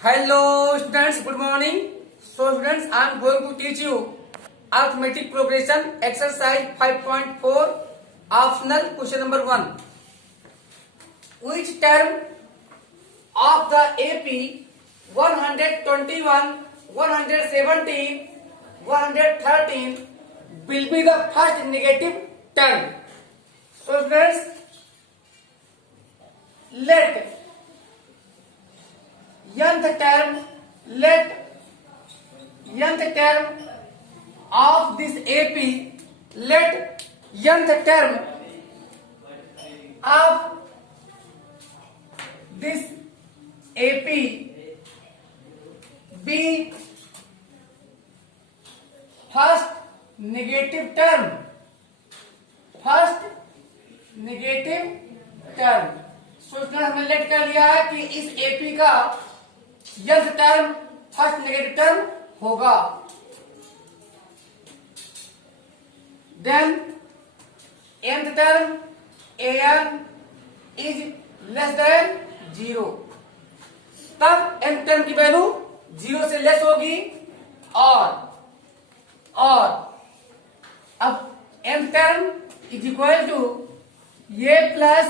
Hello students, good morning. So students, I am going to teach you arithmetic progression exercise 5.4 optional question number 1. Which term of the AP 121, 117, 113 will be the first negative term? So students, let nth term of this AP, let nth term of this AP be first negative term. So हमने let कर लिया है कि इस AP का nth term first negative term होगा. Then nth term an is less than 0. तब nth term की वैल्यू 0 से लेस होगी. और अब nth term is equal to a plus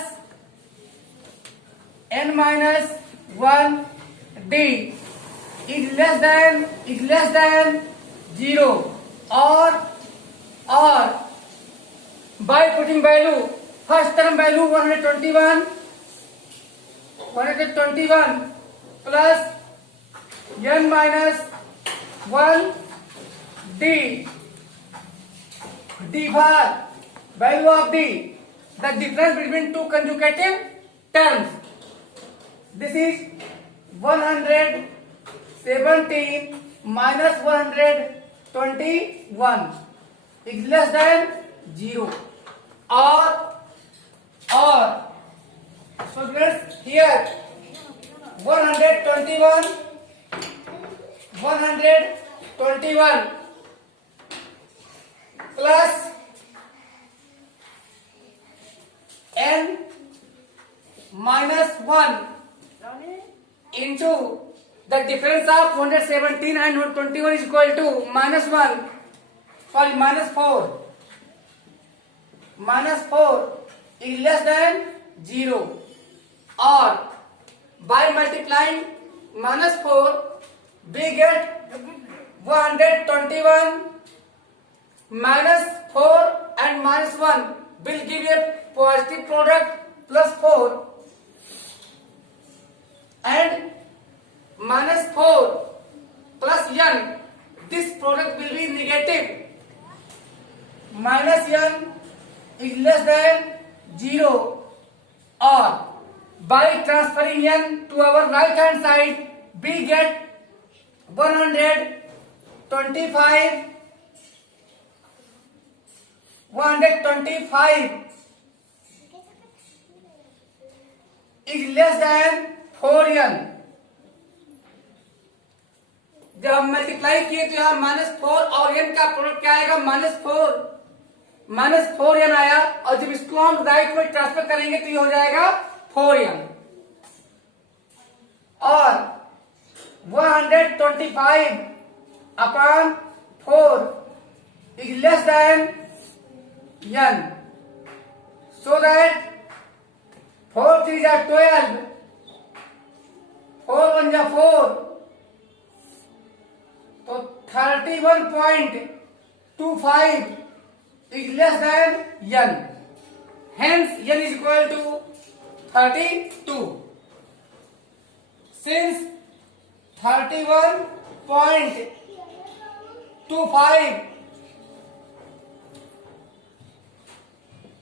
n minus 1 d is less than 0. or by putting value, first term value 121 plus n minus 1 d for value of d, the difference between two consecutive terms. This is 117 minus 121 is less than 0. or so friends, here 121 plus n minus 1 into the difference of 117 and 121 is equal to minus 4. Minus 4 is less than 0. or by multiplying minus 4 we get 121 minus 4 and minus 1 will give a positive product plus 4, and minus 4 plus n, this product will be negative. Minus n is less than 0. or by transferring n to our right hand side we get 125 is less than 4n. जब हम multiply किए तो यहाँ -4 और n का product क्या आएगा? -4n आया. और जब इसको हम राइट में ट्रांसफर करेंगे तो ये हो जाएगा 4n. और 125 upon 4 is less than n. So that 4 3 are 12, 4 1 are 4, तो 31.25 is less than n. Hence n is equal to 32. Since 31.25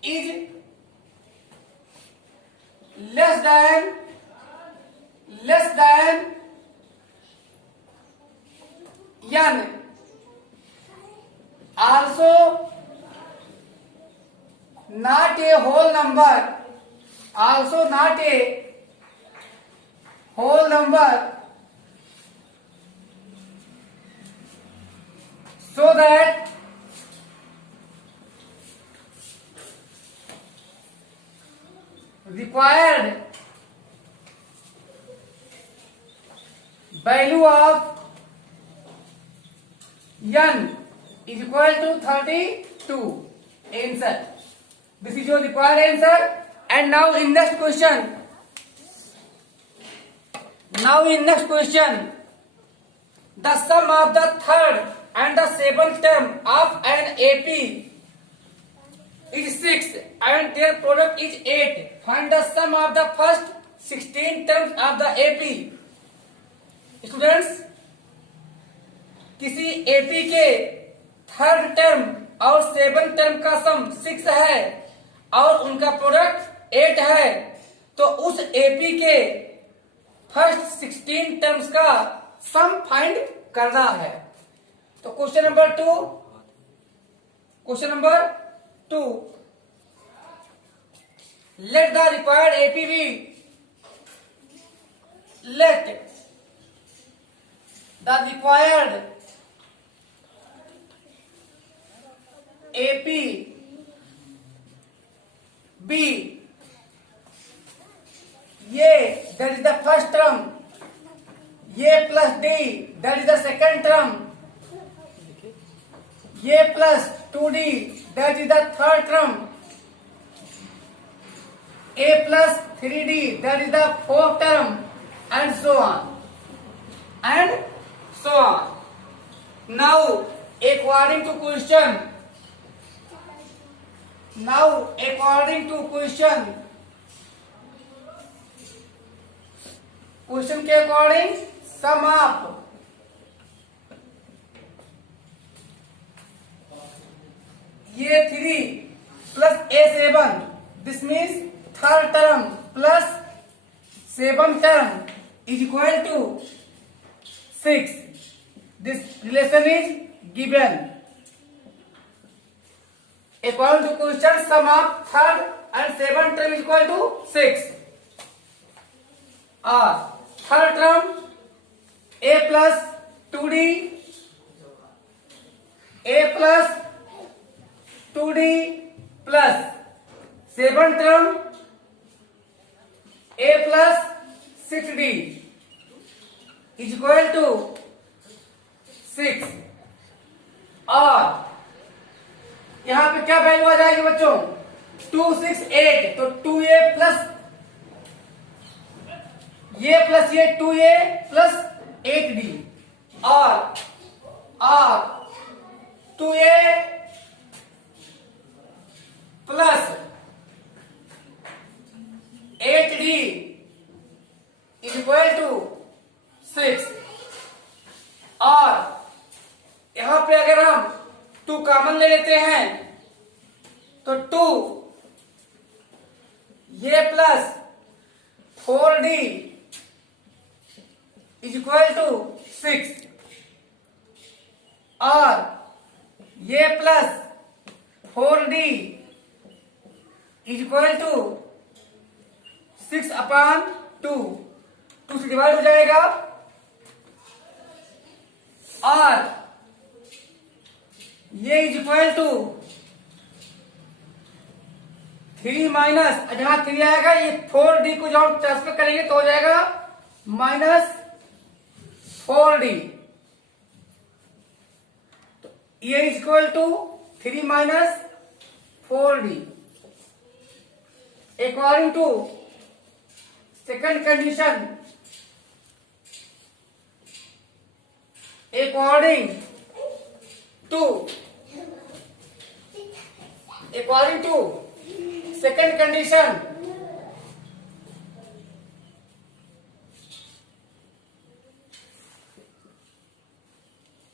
is less than n, also not a whole number, so that required value of n is equal to 32. Answer. This is your required answer. And now in next question. The sum of the third and the seventh term of an AP is 6 and their product is 8. Find the sum of the first 16 terms of the AP. Students, किसी AP के third term और seven term का सम 6 है और उनका product 8 है, तो उस AP के फर्स्ट 16 टर्म्स का सम फाइंड करना है. तो question number 2, let the required AP be. Let the required AP be A, that is the first term, A plus D, that is the second term, A plus 2D, that is the third term, A plus 3D, that is the fourth term, and so on. Now, according to question, question के according sum up ये 3 plus A7, this means third term plus seventh term is equal to 6. This relation is given. According to question, sum of third and seventh term is equal to 6. Third term A plus 2D, A plus 2D plus seventh term A plus 6D is equal to 6. और यहां पे क्या value आ जाएगी बच्चों? 2, 6, 8. तो 2A plus ये plus ये 2A plus 8D और 2A plus 8D is equal to 6. और यहां पे अगर हम 2 कॉमन ले लेते हैं तो 2 ये plus 4D is equal to 6 और ये plus 4D is equal to 6/2. 2 से डिवाइड हो जाएगा और ये इज इक्वल टू 3 माइनस, जहां 3 आएगा ये 4D को जब हम ट्रांसफर करेंगे तो हो जाएगा -4D. तो ये is equal to 3 minus 4D. According to second condition,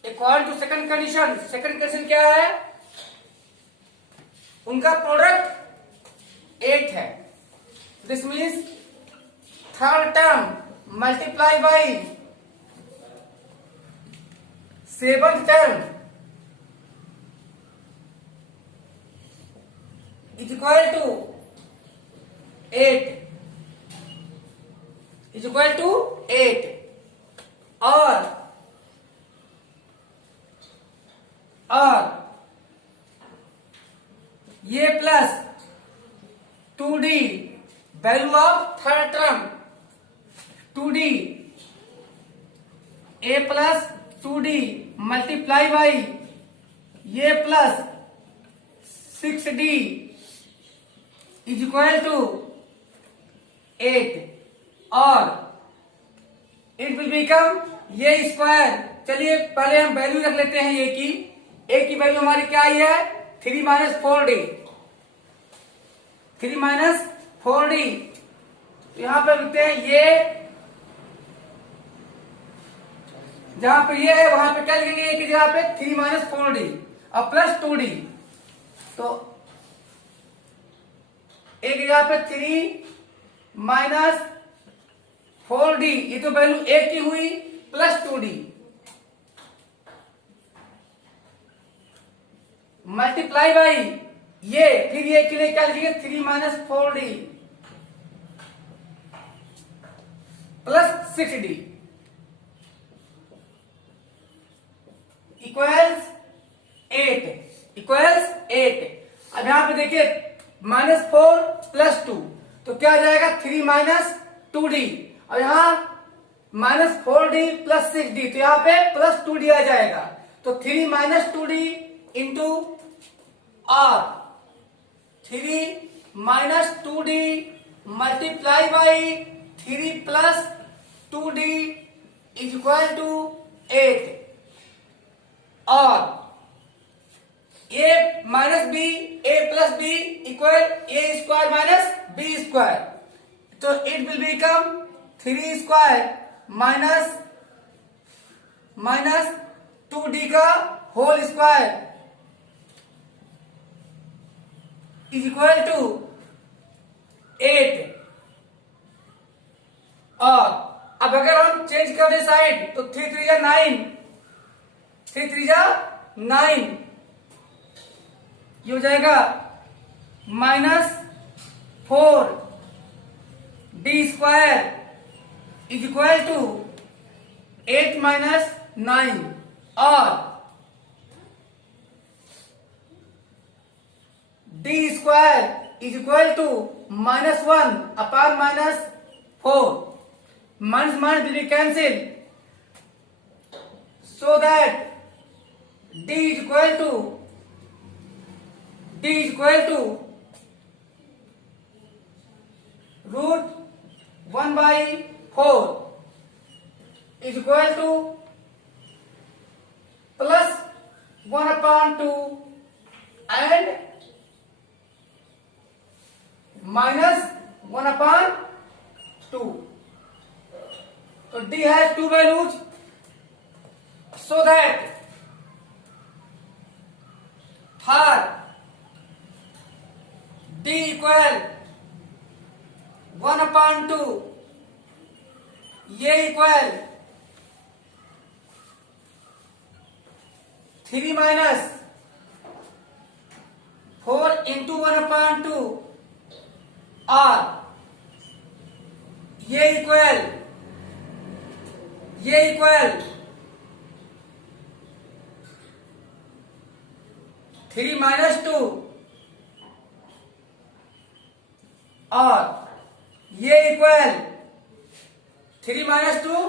according to second condition, second condition क्या है? उनका प्रोडक्ट 8 है. This means third term multiply by seventh term is equal to 8 और ये plus 2D value of third term 2D A plus 2d multiply by ये plus 6d is equal to 8 और it will become ये square. चलिए पहले हम value रख लेते हैं ए की वैल्यू हमारी क्या आई है 3 माइनस 4d 3 माइनस 4d। तो यहां पर लिखते हैं ये जहां पे ये है वहां पे क्या लिखेंगे ए की जगह पे 3 माइनस 4d और प्लस 2d। तो ए की जगह पे 3 माइनस 4d ये तो वैल्यू ए की हुई प्लस 2d मल्टीप्लाई बाई ये फिर ये के लिए क्या लिखेंगे 3 minus 4d plus 6d equals 8। अब यहां पे देखिए -4 प्लस 2 तो क्या आ जाएगा 3 माइनस 2d और यहां -4d प्लस 6d तो यहां पे प्लस 2d आ जाएगा। तो 3 minus 2d into or 3 minus 2d multiply by 3 plus 2d is equal to 8 और a minus B a plus B equal a square minus B square. तो it will become 3 square minus 2d का whole square is equal to 8 और अब अगर हम change कर दे side तो 3 3 9 3 3 9 ये हो जाएगा -4 D square is equal to 8 minus 9 और D square is equal to -1 upon -4 minus minus will be cancel so that d is equal to root 1 by 4 is equal to plus 1 upon 2 and minus 1 upon 2. So d has two values so that for d equal 1 upon 2 ये equal 3 minus 4 into 1 upon 2 और ये equal 3 minus 2 और ये equal 3 minus 2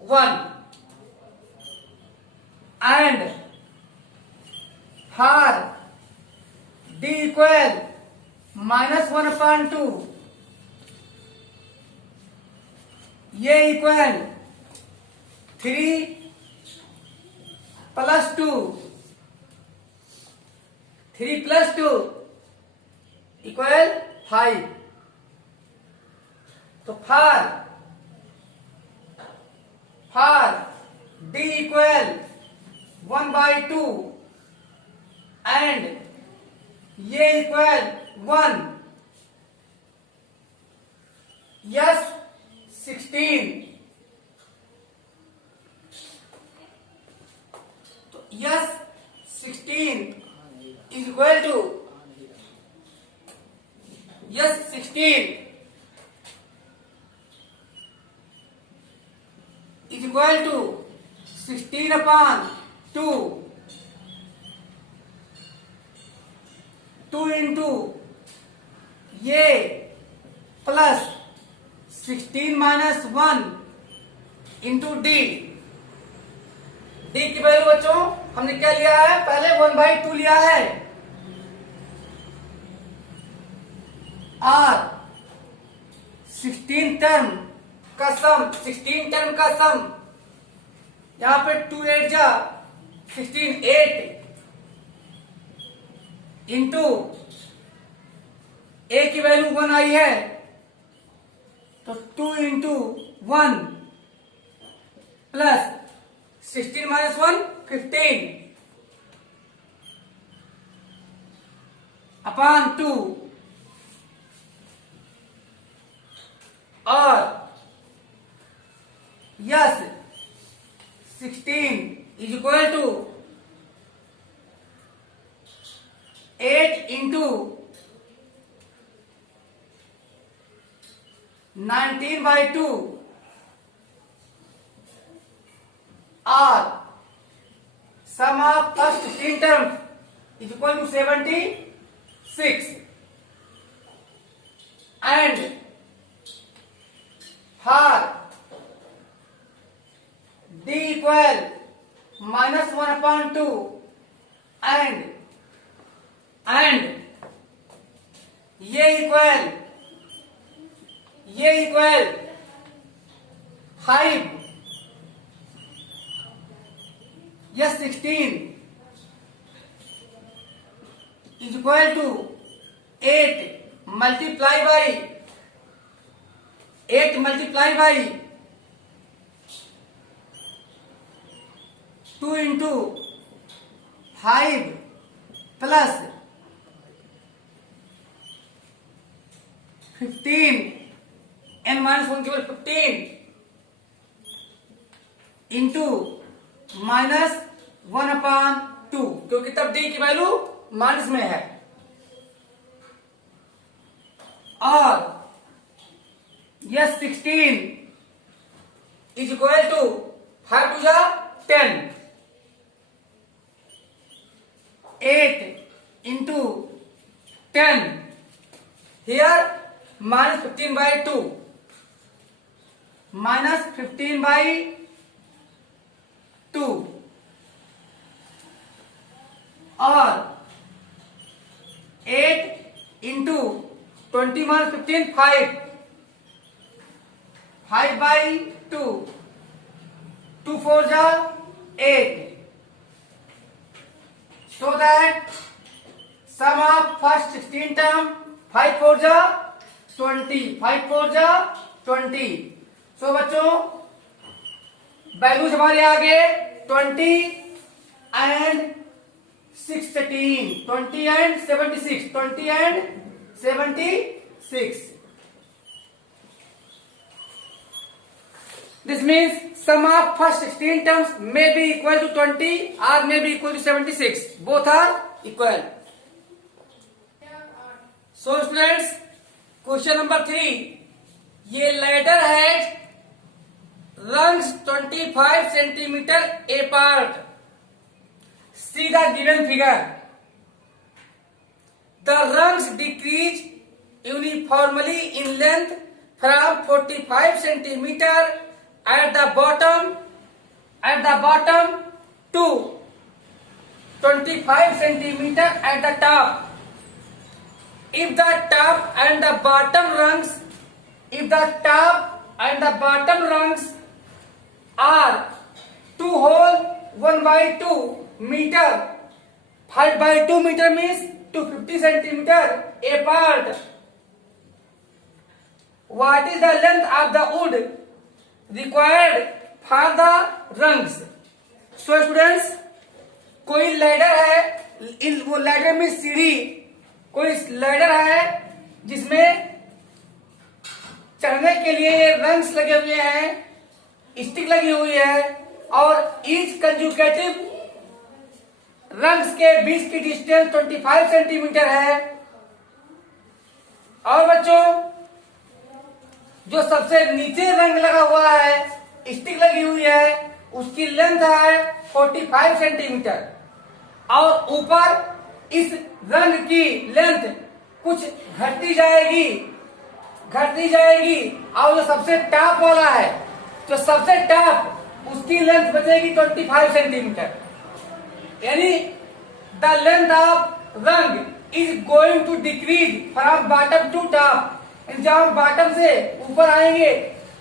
1 and for d equal -1 upon 2 ये equal 3 plus 2 3 plus 2 equal 5। तो फार d equal 1 by 2 and ये equal 1 yes 16 तो yes 16 is equal to yes 16 is equal to 16 upon 2 2 into ये plus 16 minus 1 into D D की value बच्चों हमने क्या लिया है, पहले 1/2 लिया है। आर 16 टर्म का सम, 16 टर्म का सम, यहां पे 2 8 जा 16, 8 इंटू ए की वैल्यू 1 आई है तो 2 इंटू 1 प्लस 16 माइनस 1 15 अपॉन 2 और yes 16 is equal to 8 into 19/2 और sum of first 16 term is equal to 76 and for d equal -1/2 and ये इक्वल 5 या 16 is equal to 8 multiply by 2 into 5 plus 15 n minus 1 केवल 15 into -1/2 क्योंकि तब d की value minus में है और यह 16 इज इक्वल टू 5 टू जा 10 8 इंटू 10 हियर -15/2 -15/2 और 8 इंटू 20 - 15 5 5/2 2 4 जा 8 so that sum of first 16 term 5 4 जा 20 5 4 जा 20 so बच्चों वैल्यूज हमारे आगे 20 and 16 20 and 76 20 and 76 this means sum of first 16 terms may be equal to 20 or may be equal to 76 both are equal so students question number 3 ये ladder has rungs 25 centimeter apart see the given figure the rungs decrease uniformly in length from 45 centimeter at the bottom to 25 centimeter at the top if the top and the bottom rungs are 2 whole 1/2 meter 5/2 meter means 250 centimeter apart what is the length of the wood required for the rungs so students कोई ladder है वो ladder में सीढ़ी कोई ladder है जिसमें चढ़ने के लिए रंग्स लगे हुए हैं स्टिक लगी हुई है और ईच कंजुकेटिव रंग्स के बीच की डिस्टेंस 25 सेंटीमीटर है और बच्चों जो सबसे नीचे रंग लगा हुआ है स्टिक लगी हुई है उसकी लेंथ है 45 सेंटीमीटर और ऊपर इस रंग की लेंथ कुछ घटती जाएगी और जो सबसे टॉप वाला है जो सबसे टॉप उसकी लेंथ बचेगी 25 सेंटीमीटर। यानी the length of rung is going to decrease from bottom to top. जब हम बॉटम से ऊपर आएंगे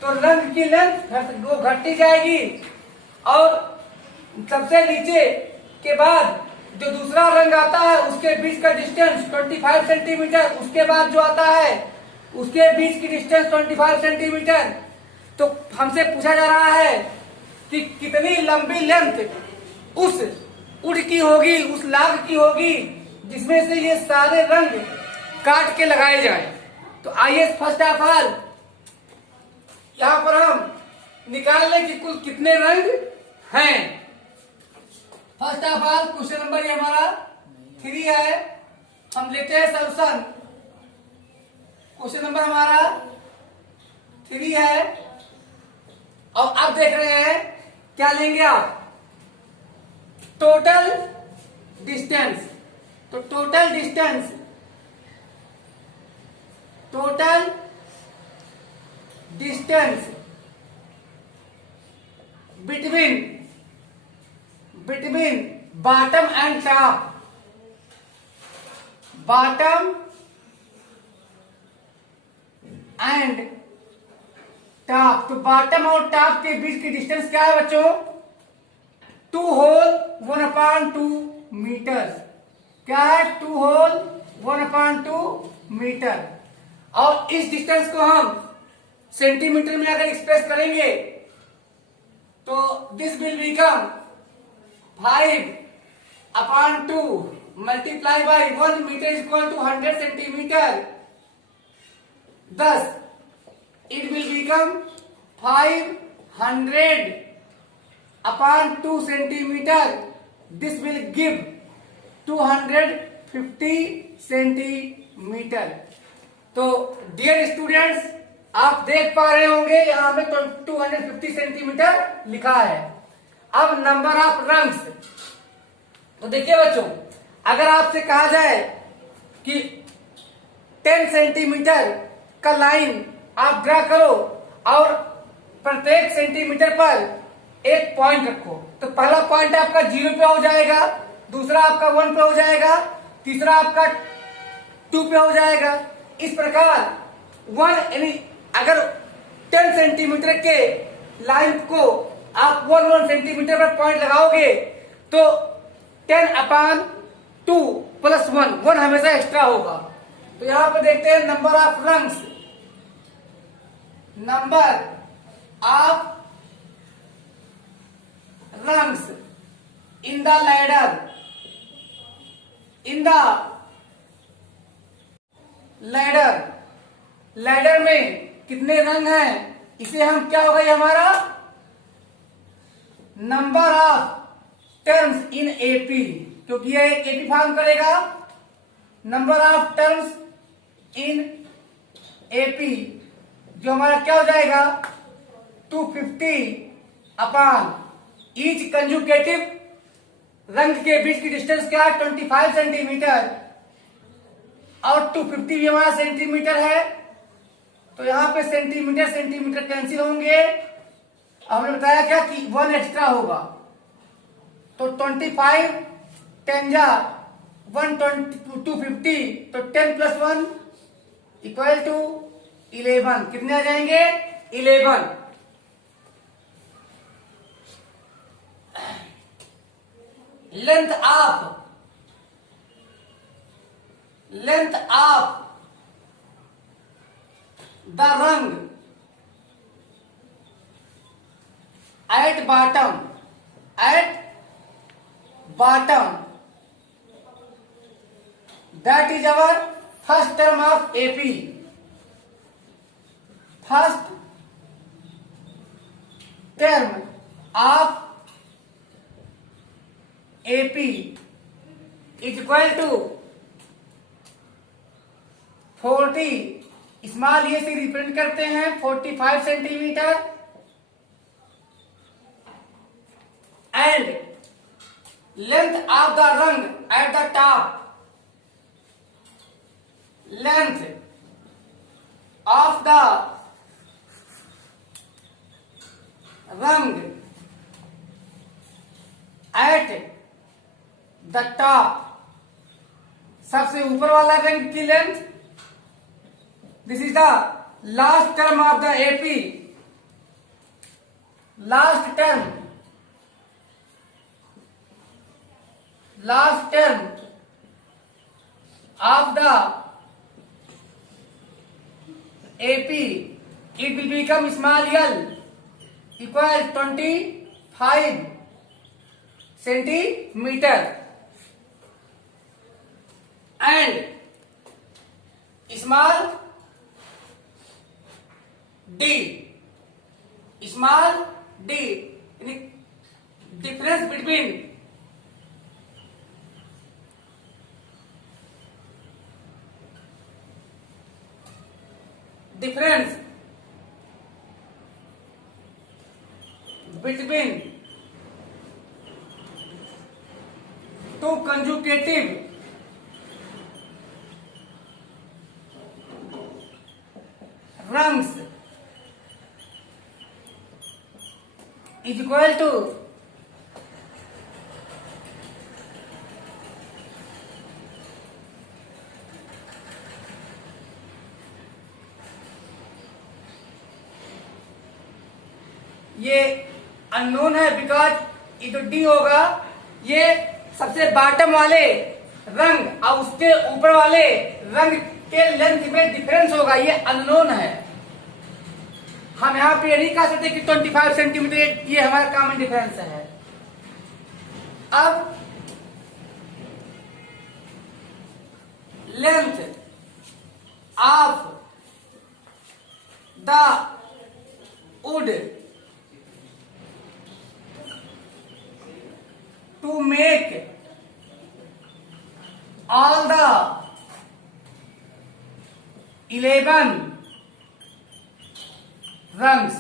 तो रंग की लेंथ वो घटती जाएगी, और सबसे नीचे के बाद जो दूसरा रंग आता है उसके बीच का डिस्टेंस 25 सेंटीमीटर, उसके बाद जो आता है उसके बीच की डिस्टेंस 25 सेंटीमीटर। तो हमसे पूछा जा रहा है कि कितनी लंबी लेंथ उस उड़ की होगी, उस लाग की होगी जिसमें से ये सारे रंग काट के लगाए जाए। तो आइए फर्स्ट ऑफ ऑल यहां पर हम निकाल लें कि कुल कितने रंग हैं। First of all question number ये हमारा 3 है। हम लेते हैं सोल्यूशन। क्वेश्चन नंबर हमारा 3 है, और आप देख रहे हैं क्या लेंगे आप, टोटल डिस्टेंस। तो total distance between bottom and top, bottom and top. तो बॉटम और टॉप के बीच की डिस्टेंस क्या है बच्चों? 2 होल 1/2 मीटर। क्या है? 2 होल 1/2 मीटर। और इस डिस्टेंस को हम सेंटीमीटर में अगर एक्सप्रेस करेंगे तो this will become 5/2 multiply by 1 metre is equal to 100 centimetre. Thus, it will become 500/2 centimeter. This will give 250 centimetre. तो डियर स्टूडेंट्स, आप देख पा रहे होंगे यहां में 250 सेंटीमीटर लिखा है। अब नंबर ऑफ रंग्स। तो देखिए बच्चों, अगर आपसे कहा जाए कि 10 सेंटीमीटर का लाइन आप ड्रा करो और प्रत्येक सेंटीमीटर पर एक पॉइंट रखो, तो पहला पॉइंट आपका 0 पे हो जाएगा, दूसरा आपका 1 पे हो जाएगा, तीसरा आपका 2 पे हो जाएगा। इस प्रकार 1 यानी अगर 10 सेंटीमीटर के लाइन को आप 1 सेंटीमीटर पर पॉइंट लगाओगे तो 10/2 प्लस 1 हमेशा एक्स्ट्रा होगा। तो यहां पर देखते हैं number of rungs. Number of rungs in the ladder, ladder में कितने रंग हैं, इसे हम क्या होगा ये हमारा number of terms in AP, क्योंकि ये एपी फॉर्म करेगा। Number of terms in AP जो हमारा क्या हो जाएगा 250 ईच कंजुकेटिव रंग के बीच की डिस्टेंस क्या है 25 सेंटीमीटर, और 250 भी हमारा सेंटीमीटर है। तो यहां पे सेंटीमीटर कैंसिल होंगे। हमने बताया क्या कि 1 एक्स्ट्रा होगा, तो 25 10 जा 250, तो 10 प्लस 1 इक्वल टू 11। कितने आ जाएंगे 11। Length of the rung eight bottom that is our first term of AP. First term of AP is equal to 40, small A से रिप्रेजेंट करते हैं 45 centimetre, and length of the rung at the top, length of the rung at the top, सबसे ऊपर वाला रंग की length, this is the last term of the AP, last term of the AP, it will become small l equal 25 centimeter, and small d, difference between two consecutive rungs is equal to ये unknown है because ये तो D होगा, ये सबसे bottom वाले रंग और उसके ऊपर वाले रंग के लेंथ में डिफरेंस होगा, ये अननोन है। हम यहाँ पे नहीं कह सकते कि 25 सेंटीमीटर ये हमारा कॉमन डिफरेंस है। अब length of the wood to make all the 11 rungs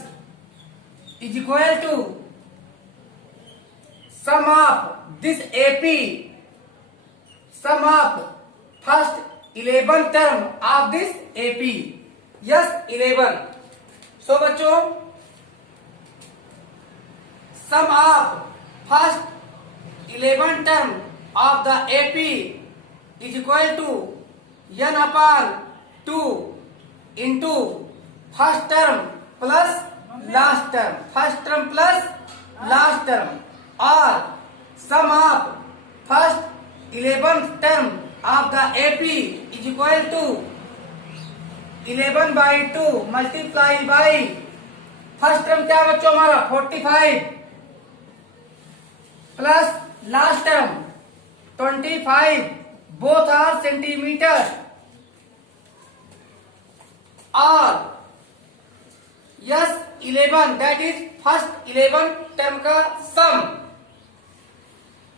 is equal to sum of this AP, sum of first 11 term of this AP, yes 11। so बच्चों sum of first 11 term of the AP is equal to n upon 2 into first term plus last term, first term plus last term, or sum of first 11 term of the AP is equal to 11 by 2 multiply by first term क्या बच्चों हमारा 45 plus last term 25, both are centimeter, or yes 11 that is first 11 term का sum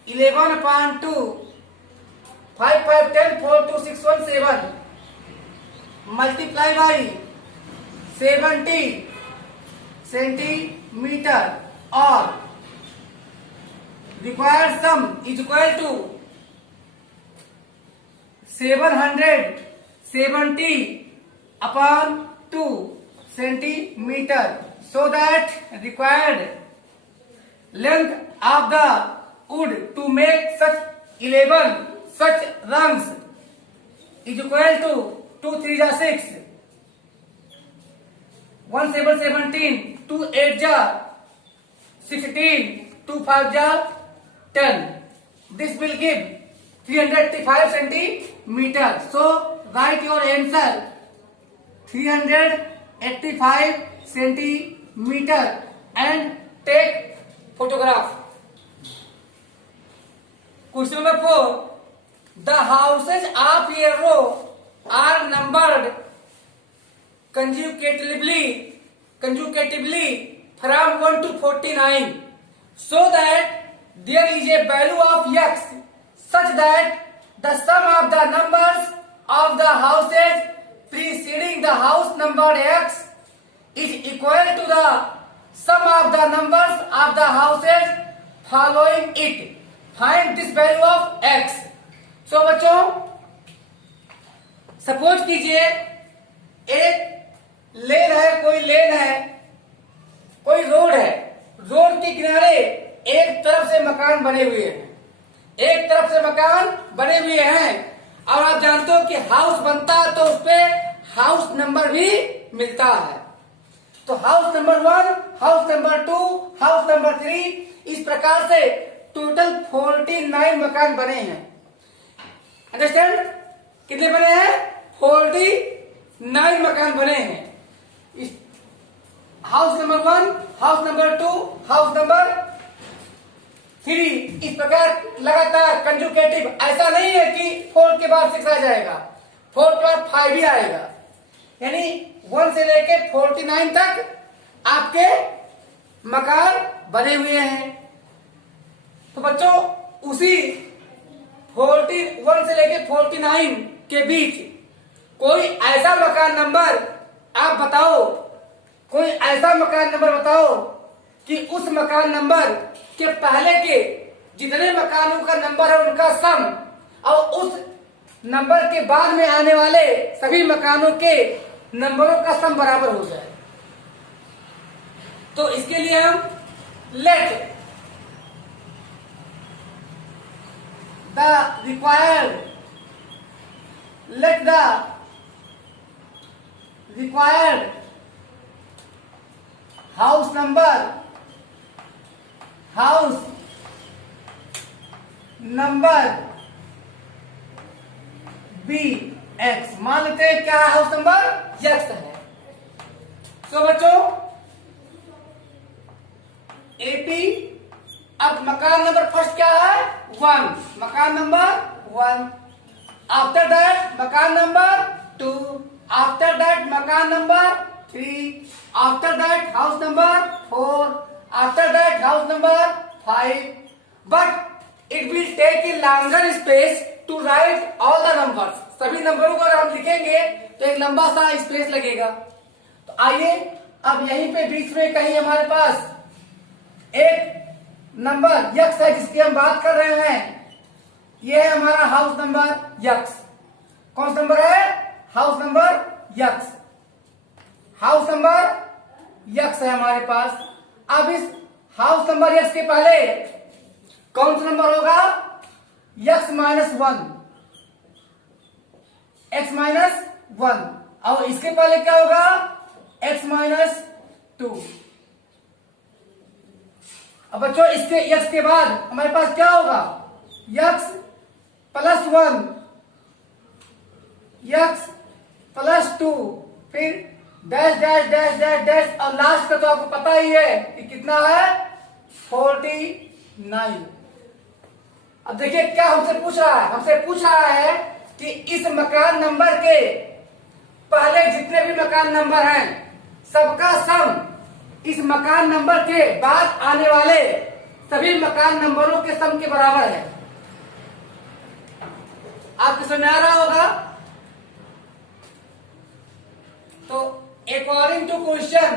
11 upon 2 5 5 10 4 2 6 1 7 multiply by 70 centimeter, or required sum is equal to 770 upon 2 centimeter, so that required length of the wood to make such 11 such rungs is equal to 2 3 जा 6, 1 7 17, 2 8 जा 16, 2 5 जा 10. This will give 385 centimeter. So write your answer 385 centimeter and take photograph. Question number 4. The houses of a row are numbered consecutively from 1 to 49, so that there is a value of x such that the sum of the numbers of the houses preceding the house number x is equal to the sum of the numbers of the houses following it. Find this value of x. So बच्चों suppose कीजिए एक लेन है, कोई road है, road के किनारे एक तरफ से मकान बने हुए हैं, एक तरफ से मकान बने हुए हैं, और आप जानते हो कि हाउस बनता है तो उसपे हाउस नंबर भी मिलता है। तो house number 1, house number 2, house number 3, इस प्रकार से टोटल 49 मकान बने हैं। अंडरस्टैंड? कितने बने हैं? 49 मकान बने हैं। House number 1, house number 2, house number 3, इस प्रकार लगातार कंजुकेटिव। ऐसा नहीं है कि 4 के बाद 6 आ जाएगा, 4 के बाद 5 भी आएगा, यानी 1 से लेके 49 तक आपके मकान बने हुए हैं। तो बच्चों उसी 41 से लेके 49 के बीच कोई ऐसा मकान नंबर आप बताओ, कोई ऐसा मकान नंबर बताओ कि उस मकान नंबर के पहले के जितने मकानों का नंबर है उनका सम और उस नंबर के बाद में आने वाले सभी मकानों के नंबरों का सम बराबर हो जाए। तो इसके लिए हम let the required house number be X, मान लेते हैं क्या है हाउस नंबर एक्स है। तो बच्चों एपी, अब मकान नंबर फर्स्ट क्या है? 1, मकान नंबर 1। आफ्टर दैट मकान नंबर 2, आफ्टर दैट मकान number 3, after that house number 4, after that house number 5, but it will take a longer space to write all the numbers. सभी नंबरों को अगर हम लिखेंगे तो एक लंबा सा स्पेस लगेगा। तो आइए अब यहीं पे बीच में कहीं हमारे पास एक नंबर यक्स है जिसकी हम बात कर रहे हैं। यह है हमारा हाउस नंबर यक्स। कौन सा नंबर है? House number x. House number x है हमारे पास। अब इस हाउस नंबर यक्स के पहले कौन सा नंबर होगा? यक्स माइनस 1, एक्स माइनस 1, और इसके पहले क्या होगा? X minus 2। अब बच्चों इसके यक्स के बाद हमारे पास क्या होगा? यक्स प्लस 1, यक्स प्लस 2, फिर dash dash dash dash dash, और लास्ट का तो आपको पता ही है कि कितना है? 49। अब देखिए क्या हमसे पूछ रहा है? हमसे पूछ रहा है कि इस मकान नंबर के पहले जितने भी मकान नंबर हैं सबका सम इस मकान नंबर के बाद आने वाले सभी मकान नंबरों के सम के बराबर है। आपको समझ आ रहा होगा? तो according to question,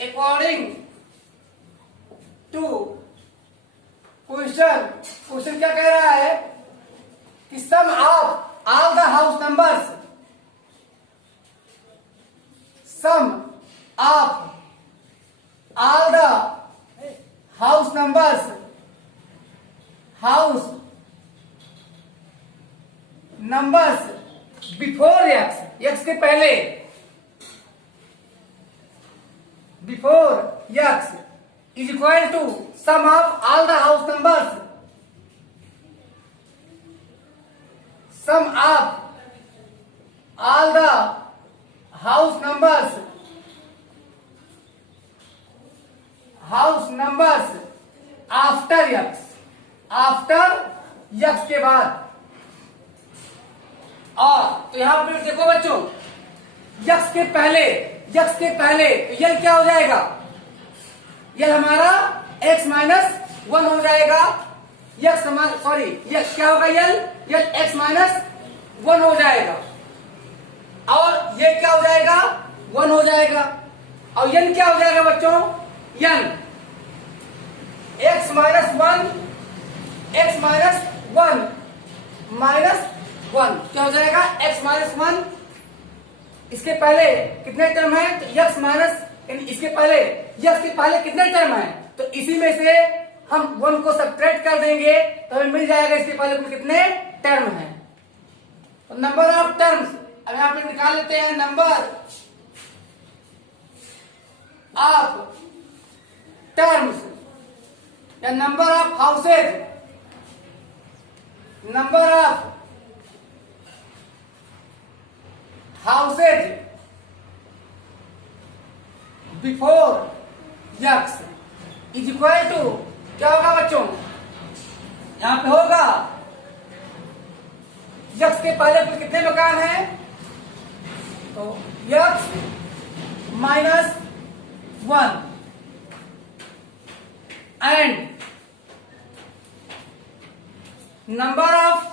according to question क्या कह रहा है कि sum of all the house numbers, sum of all the house numbers before x, x के पहले, before x is equal to sum of all the house numbers, sum of all the house numbers after x, after x के बाद। और तो यहां पर देखो बच्चों, यक्स के पहले तो यल क्या हो जाएगा? यल हमारा x माइनस 1 हो जाएगा। यक्स हमारा सॉरी यक्स क्या होगा? यल x माइनस 1 हो जाएगा, और ये क्या हो जाएगा? 1 हो जाएगा। और यन क्या हो जाएगा बच्चों? यन x minus 1, x minus 1 minus 1 क्या हो जाएगा? x minus 1। इसके पहले कितने टर्म है? तो x माइनस इसके पहले यक्स के पहले कितने टर्म है, तो इसी में से हम 1 को सब्ट्रैक्ट कर देंगे तो हमें मिल जाएगा इसके पहले कुल कितने टर्म है। तो नंबर ऑफ टर्म्स अब यहां पे निकाल लेते हैं। नंबर ऑफ टर्म्स या number of houses, number of houses before X is equal to क्या होगा बच्चों, यहां पे होगा यक्स के पहले कुल कितने मकान हैं, तो x minus 1 and number of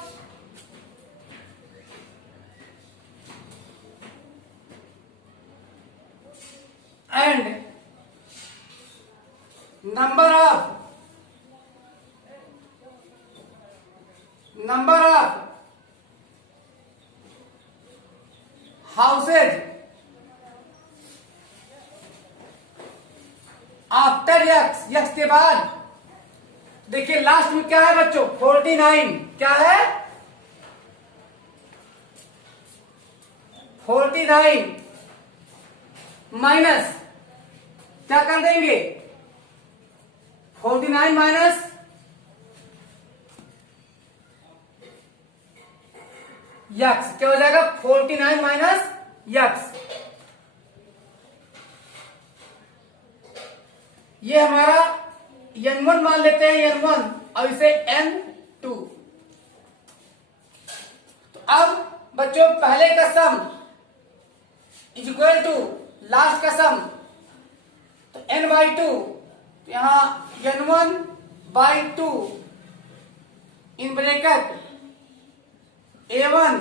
number of houses after x, x के बाद देखिए लास्ट में क्या है बच्चों 49, क्या है 49 माइनस क्या कर देंगे 49 माइनस यक्स, क्या हो जाएगा 49 माइनस यक्स, ये हमारा n1 मान लेते हैं n1 और इसे n2। तो अब बच्चों पहले का sum is equal to last का सम, तो n/2, तो यहां n1/2 in bracket a1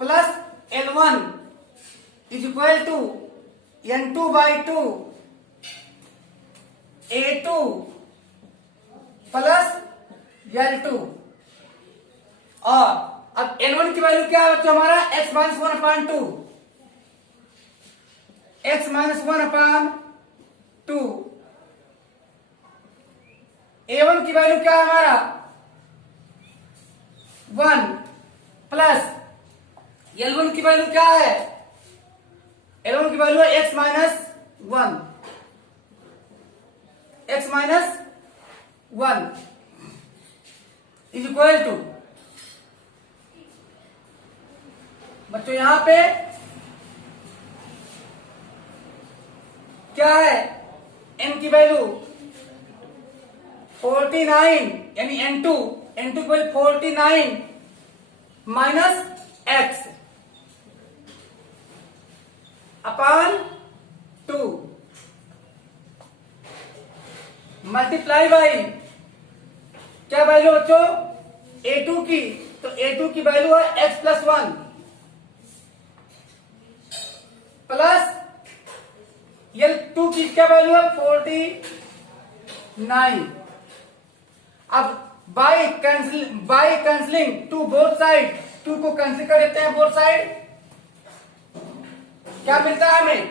plus l1 is equal to n2/2 a2 plus l2। और अब n1 की वैल्यू क्या है बच्चों हमारा x minus 1/2, x minus 1/2। a1 की वैल्यू क्या है हमारा 1 प्लस l1 की वैल्यू क्या है, l1 की वैल्यू है x minus 1, x minus 1 is equal to बच्चों यहां पे क्या है n की वैल्यू 49 यानी n2 की value 49 minus x upon 2 multiply by क्या वैल्यू बच्चों a2 की, तो a2 की वैल्यू है x प्लस 1 प्लस l2 की क्या वैल्यू है 49। अब by cancelling two both side, 2 को कैंसिल कर देते हैं बोथ साइड, क्या मिलता है हमें,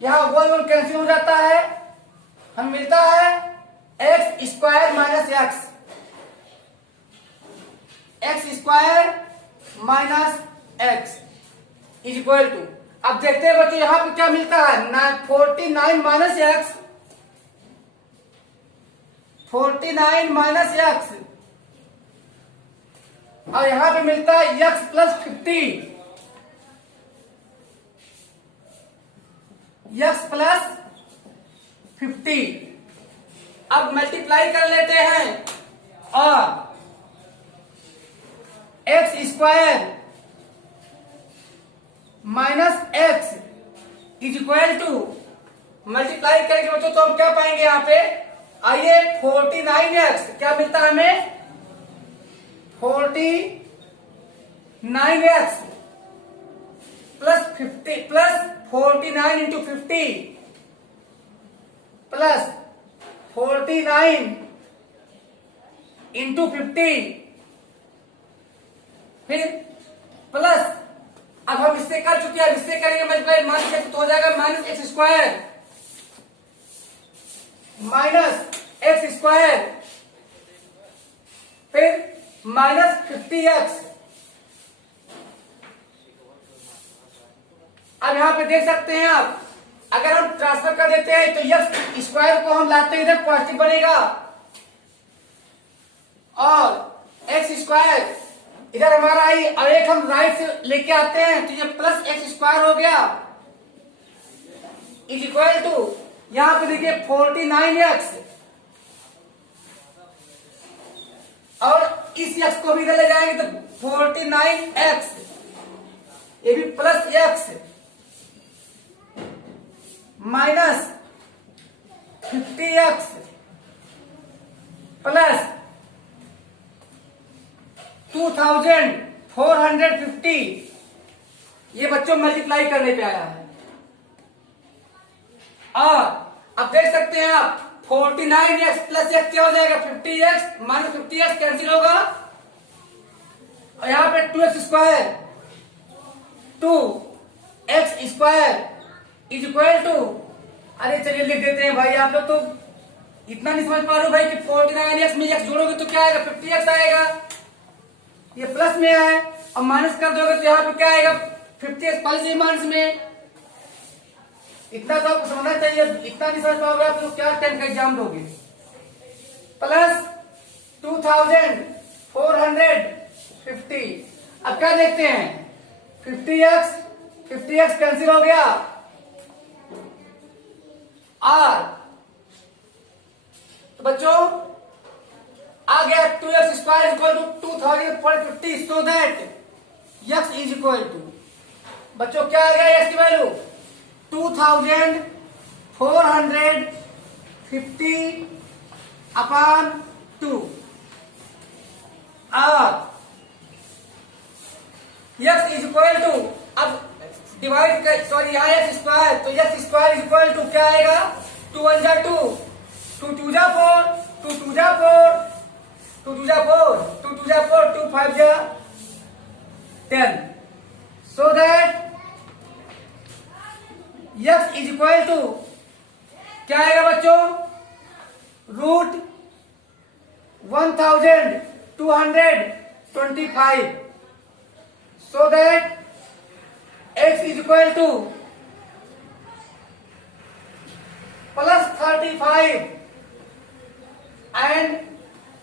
यहां 1 कैंसिल हो जाता है, हमें मिलता है X square minus X square minus X is equal to, अब देखते हैं बच्चों यहां पे क्या मिलता है 49 माइनस एक्स, 49 माइनस एक्स और यहां पे मिलता है एक्स प्लस 50, एक्स प्लस 50। अब मल्टीप्लाई कर लेते हैं और X square minus X is equal to, multiply करेंगे बच्चों तो हम क्या पाएंगे यहां पे, आइए 49x क्या मिलता है हमें 49x plus 50 plus 49 into 50 plus 49 into 50 फिर प्लस अब हम इससे कर चुके हैं, इससे करेंगे मल्टीप्लाई, माइनस एक्स तो हो जाएगा minus X square, minus X square, फिर माइनस 50x। अब यहां पे देख सकते हैं आप, अगर हम ट्रांसफर कर देते हैं तो एक्स स्क्वायर को हम लाते हैं इधर पॉजिटिव बनेगा, और एक्स स्क्वायर इधर हमारा आई, और एक हम राइट से लेके आते हैं तो ये प्लस एक्स स्क्वायर हो गया, इज इक्वल टू यहां पे देखिए 49x, और इस x को भी इधर ले जाएंगे तो 49x, ये भी plus x minus 50x plus 2450, ये बच्चों मल्टीप्लाई करने पे आया है। और अब देख सकते हैं आप 49x प्लस x क्या हो जाएगा, 50x माइनस 50x कैंसिल होगा, और यहां पे 2x square, 2x square is equal to, अरे चलिए लिख देते हैं भाई, आप लोग तो इतना नहीं समझ पा रहे हो भाई कि 49x में x जोड़ोगे तो क्या आएगा, 50x आएगा, ये प्लस में है, और माइनस कर दोगे तो यहाँ पे क्या आएगा, 50x प्लस ही माइनस में। इतना तो आपको समझना चाहिए, इतना नहीं समझ पाओगे आप तो क्या 10 का एग्जाम दोगे। प्लस 2450, अब क्या देखते हैं, 50x कैंसिल हो गया, और तो बच्चों आ गया 2x square equal to 2450, so that x is equal to, बच्चों क्या आ गया x की वैल्यू 2450 अपॉन 2, और x इज इक्वल टू, अब डिवाइड कर, सॉरी यहाँ x स्क्वायर, तो x square is equal to क्या आएगा, 2 1 जा 2, 2 2 जा 4, 2 2 जा 4, 2 2 जा 4, 2 2 जा 4, 2 5 जा 10, so that x is equal to क्या आएगा बच्चों, √1225, so that x is equal to plus 35 and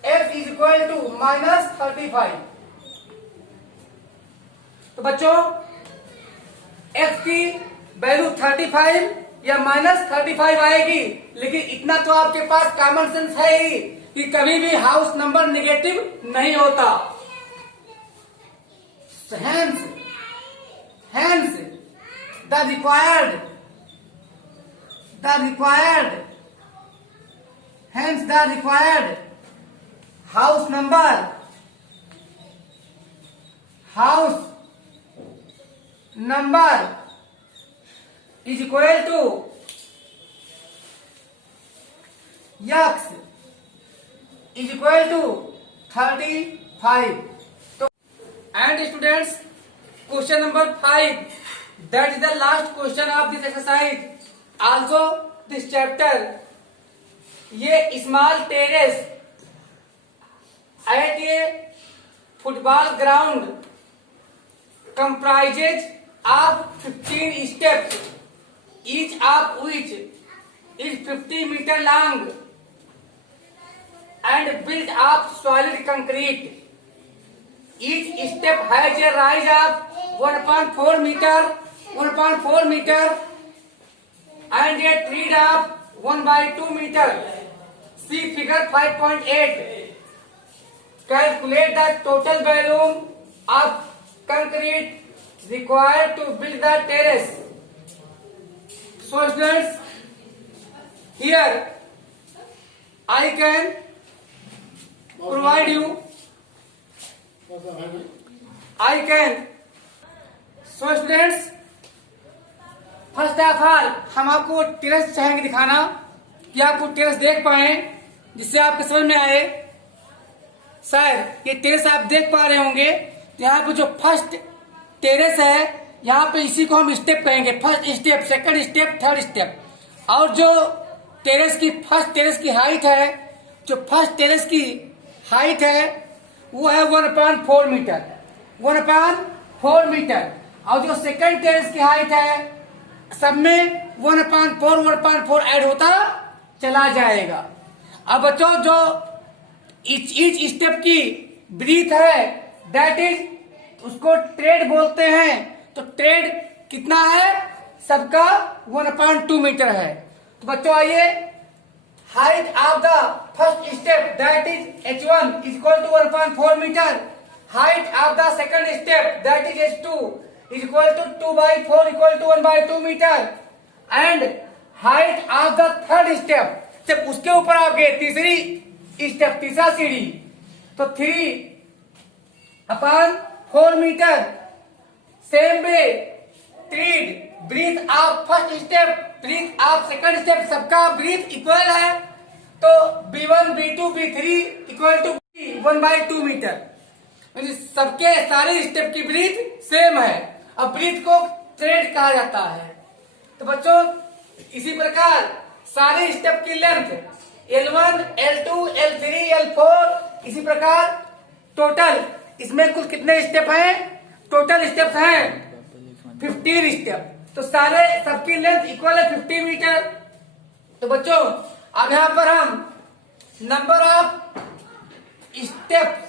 x is equal to minus 35। तो बच्चों x की वैल्यू 35 या माइनस 35 आएगी, लेकिन इतना तो आपके पास कॉमन सेंस है ही कि कभी भी हाउस नंबर नेगेटिव नहीं होता। Hence, the required house number is equal to x is equal to 35. And students, question number 5, that is the last question of this exercise, also this chapter. ये small terrace at a football ground comprises of 15 steps, each of which is 50 meter long and built of solid concrete. Each step has a rise of 1.4 meter and a tread of 1/2 meter. See figure 5.8. Calculate the total volume of concrete required to build the terrace. So students, here I can provide you. So students, first of all हम आपको terrace चाहेंगे दिखाना कि आपको terrace देख पाए, जिससे आपके समझ में आए। शायद ये टेरेस आप देख पा रहे होंगे। यहाँ पे जो फर्स्ट टेरेस है यहाँ पे इसी को हम स्टेप कहेंगे, first step, second step, third step. और जो फर्स्ट टेरेस की हाइट है, जो फर्स्ट टेरेस की हाइट है वो है 1/4 मीटर, 1/4 मीटर। और जो सेकंड टेरेस की हाइट है सब में 1/4 ऐड होता चला जाएगा। अब बच्चों जो ईच स्टेप की ब्रीथ है दैट इज उसको ट्रेड बोलते हैं। तो ट्रेड कितना है सबका 1/2 मीटर है। तो बच्चों आइए, height of the first step that is h1 is equal to 1/4 metre. Height of the second step that is h2 is equal to 2/4 equal to 1/2 metre. And height of the third step, जब उसके ऊपर आप गए तीसरी step, तीसरा सीढ़ी, तो 3/4 metre. Same way tread breadth of first step, breadth of second step, सबका ब्रीथ इक्वल है। तो B1 B2 B3 equal to 1/2 metre. सबके सारे स्टेप की ब्रीथ सेम है। अब ब्रीथ को ट्रेड कहा जाता है। तो बच्चों इसी प्रकार सारे स्टेप की length L1 L2 L3 L4, इसी प्रकार टोटल इसमें कुल कितने स्टेप हैं, टोटल स्टेप हैं 15 स्टेप। तो सारे सबकी लेंथ इक्वल है 50 मीटर। तो बच्चों अब यहां पर हम number of steps,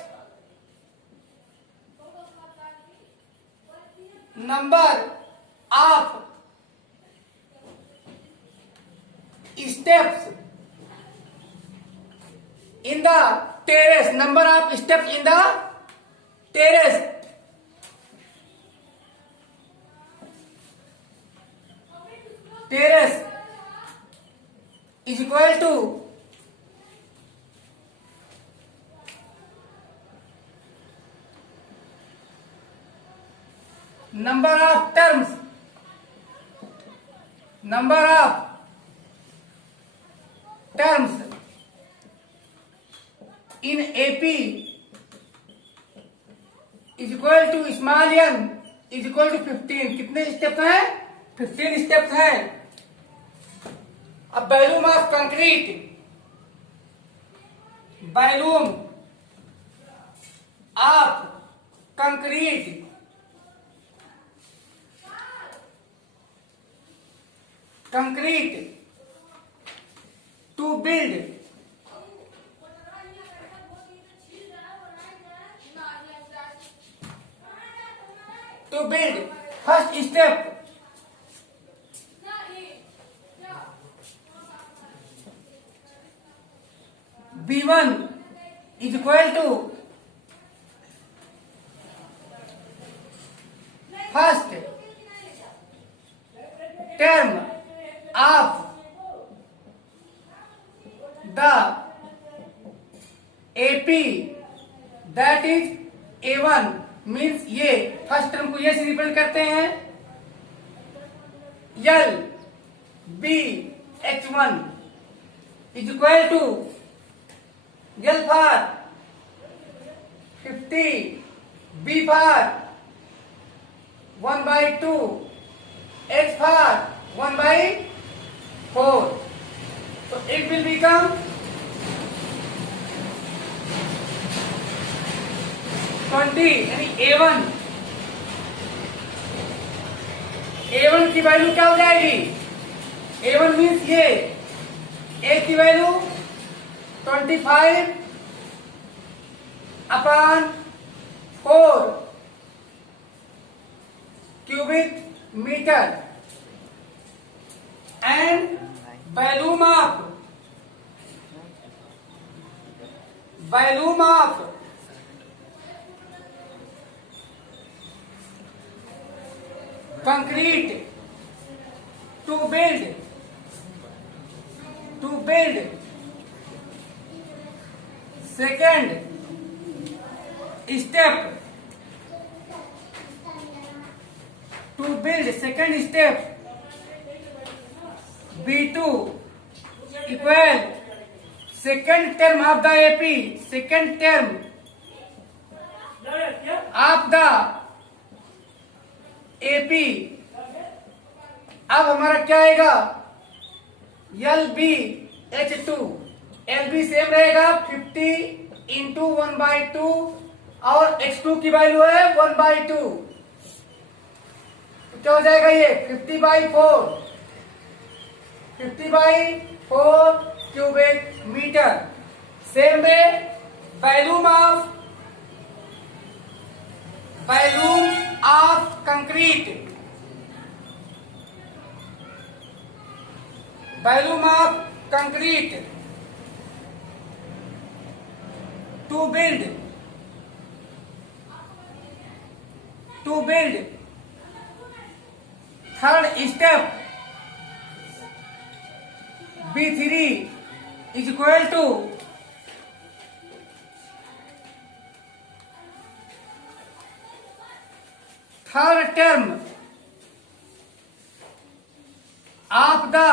number of steps in the terrace, number of steps in the terrace, terrace is equal to number of terms, number of terms in AP is equal to small n is equal to 15। कितने step हैं, 15 steps हैं। अब volume of concrete, volume of concrete to build first step B1 is equal to first term of the AP that is A1 means ये first term को ये से represent करते हैं L B H1 is equal to L for 50, B for 1/2, H for 1/4। So it will become 20, यानी A1 की value क्या हो जाएगी, A1 मीन्स ये A की value 25/4 cubic metre and volume of concrete to build second step, to build second step B2 equal second term of the AP, second term of the AP। अब हमारा क्या आएगा, LbH2। Lb same रहेगा 50 into 1/2 और H2 की value है 1/2, तो क्या हो जाएगा ये 50/4, 50/4 cubic metre. Same way volume of concrete, volume of concrete to build third step B3 is equal to third term of the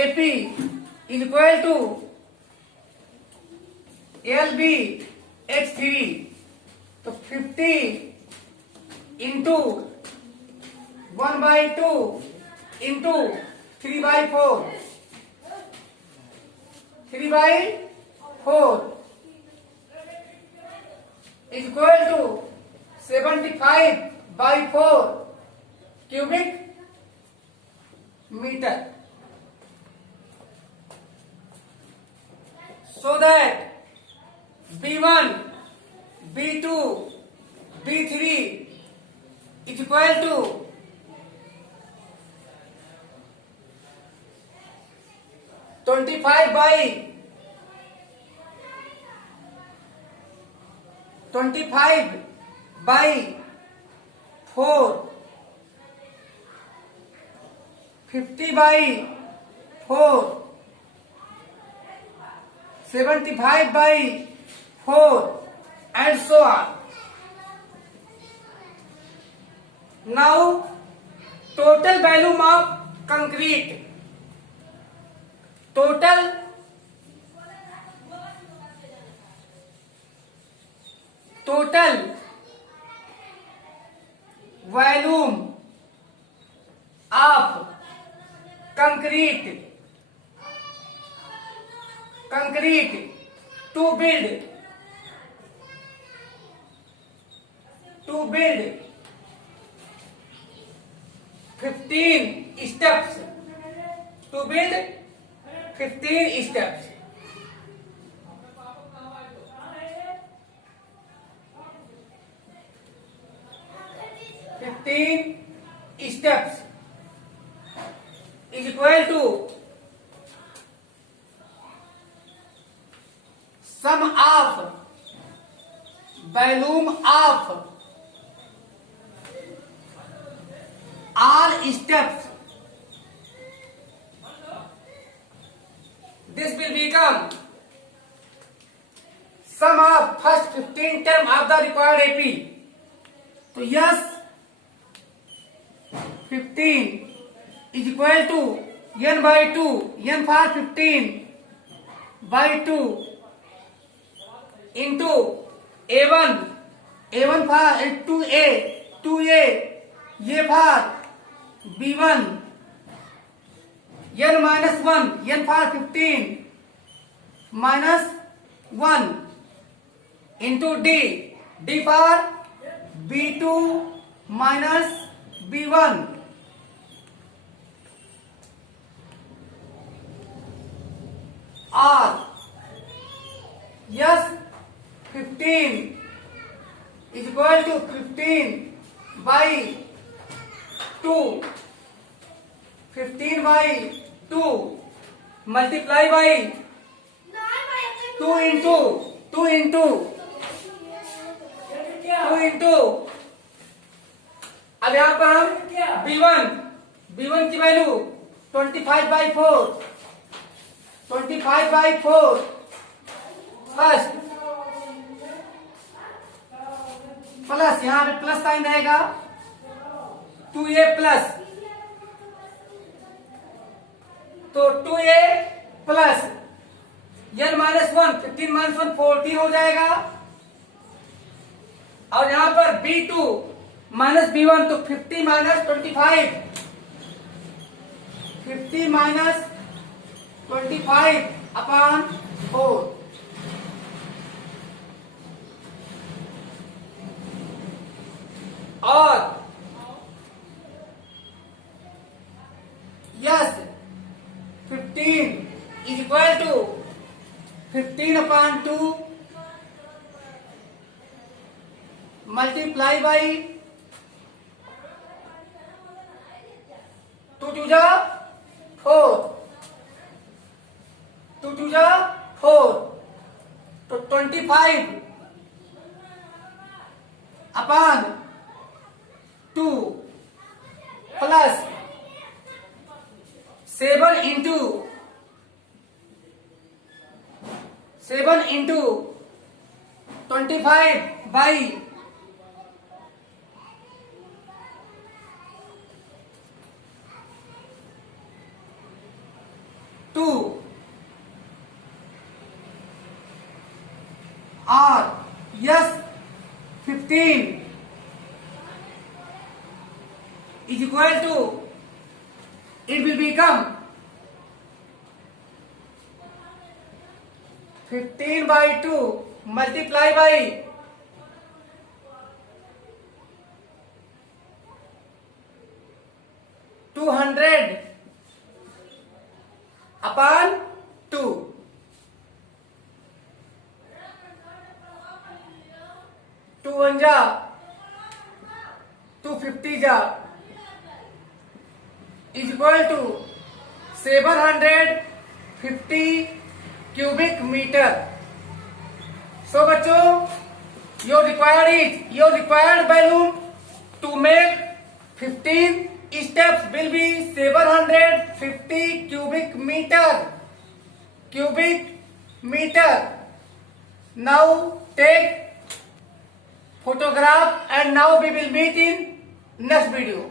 AP is equal to LbH3, तो 50 into 1/2 into 3/4 is equal to 75/4 cubic meter. So that B1, B2, B3 is equal to 25 by 4, 50/4, 75/4 and so on. Now total volume of concrete, total volume of concrete to build 15 steps, to build 15 steps. Steps is equal to sum of volume of all steps. This will become sum of first 15 term of the required AP. तो yes 15 is equal to n/2, n for 15/2 into A1 for 2A, ये for B1, n minus 1, n for 15 minus 1 into D for B2 minus B1, or yes 15 is equal to 15/2, 15/2 multiply by 2 into अब यहाँ पर हम B1 की value 25/4 first plus, यहाँ पे plus sign रहेगा 2A plus, तो 2A प्लस n -1, 15 - 1 14 हो जाएगा, और यहाँ पर B2 माइनस B1, तो 50 माइनस 25, 50 माइनस 25 अपॉन 4। और S 15 is equal to 15 upon 2 multiply by 2 टू जा 4, 2 टू जा 4, तो 25 अपॉन 2 प्लस 7 इंटू 25 बाई 2 और S 15 is equal to, it will become 15 by 2 multiply by 200 upon 2, 2 1 जा 250 जा is equal to 750 cubic meter. So बच्चों, your required volume to make 15 steps will be 750 cubic meter. Now take photograph and now we will meet in next video.